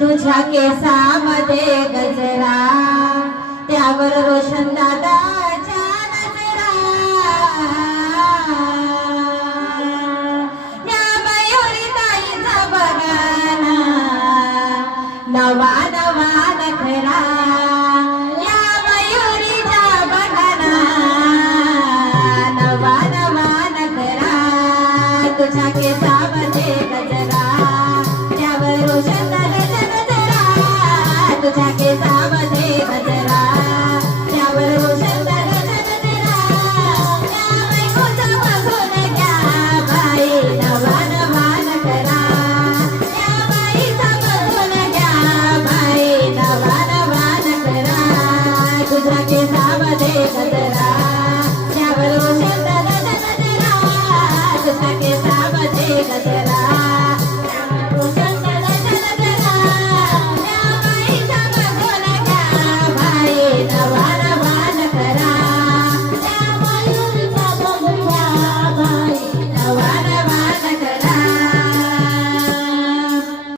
तुझ्या केसामध्ये गजरा, त्यावर रोशन दादाच्या नजरा. या मयुरी ताईचा बगाना, नवा नवा नखरा. या मयुरीचा बगाना, नवा नवा नखरा. तुझ्या केसामध्ये गजरा, त्यावर रोशन दादाच्या नजरा. तुझ्या केसामध्ये गजरा, त्यावर रोशन दादाच्या नजरा. या बायकोचं बघून घ्या बाई, नवा नवा नखरा. या बाईचा बघून घ्या बाई, नवा नवा नखरा. तुझ्या केसामध्ये गजरा, त्यावर रोशन दादाच्या नजरा. तुझ्या केसामध्ये गजरा.